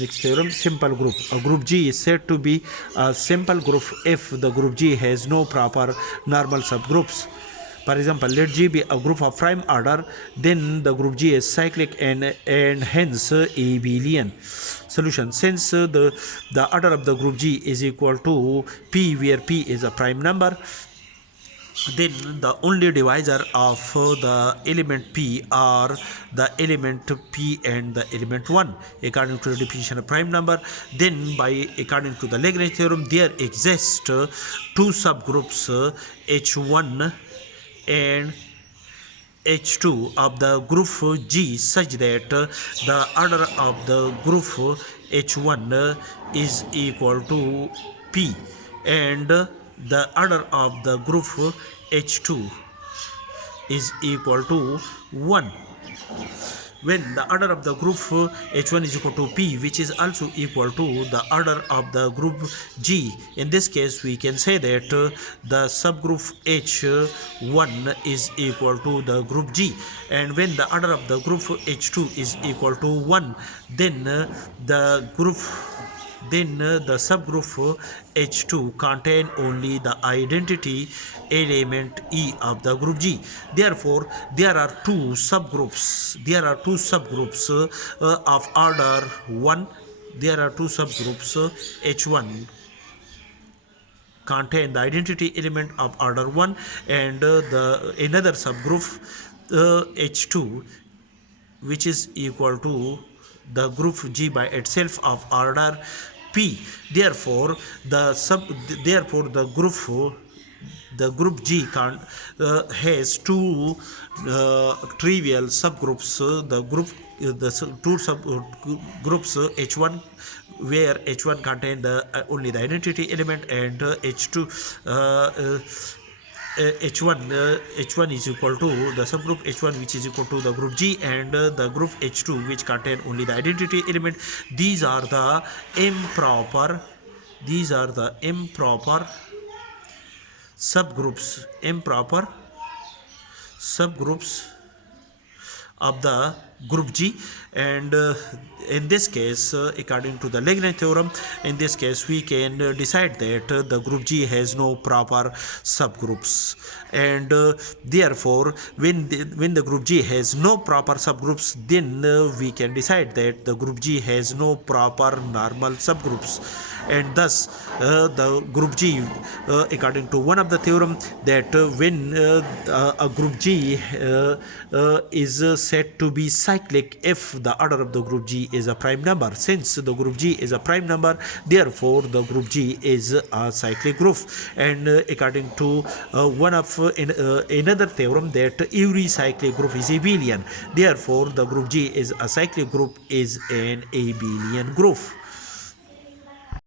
Next theorem, simple group. A group G is said to be a simple group if the group G has no proper normal subgroups. For example, let G be a group of prime order, then the group G is cyclic and hence abelian. Solution: since the order of the group G is equal to P, where P is a prime number, then the only divisor of the element P are the element P and the element 1 according to the definition of prime number. Then according to the Lagrange theorem, there exist two subgroups H1 and H2 of the group G such that the order of the group H1 is equal to P and the order of the group H2 is equal to 1. When the order of the group H1 is equal to P, which is also equal to the order of the group G, in this case we can say that the subgroup H1 is equal to the group G, and when the order of the group H2 is equal to 1, then the subgroup H2 contain only the identity element E of the group G. Therefore, there are two subgroups. Of order 1. There are two subgroups H1 contain the identity element of order 1, and the another subgroup H2, which is equal to the group G by itself of order P. Therefore, the group G has two trivial subgroups. Two subgroups H1, where H1 contain only the identity element, and H2 H1 is equal to the subgroup H1, which is equal to the group G, and the group H2, which contain only the identity element. These are the improper subgroups of the group G, and in this case, according to the Lagrange theorem, in this case we can decide that the group G has no proper subgroups, and therefore when the group G has no proper subgroups, then we can decide that the group G has no proper normal subgroups, and thus the group G, according to one of the theorem, that when a group G is said to be cyclic if the order of the group G is a prime number. Since the group G is a prime number, therefore the group G is a cyclic group, and according to one of another theorem, that every cyclic group is abelian. Therefore the group G is a cyclic group, is an abelian group.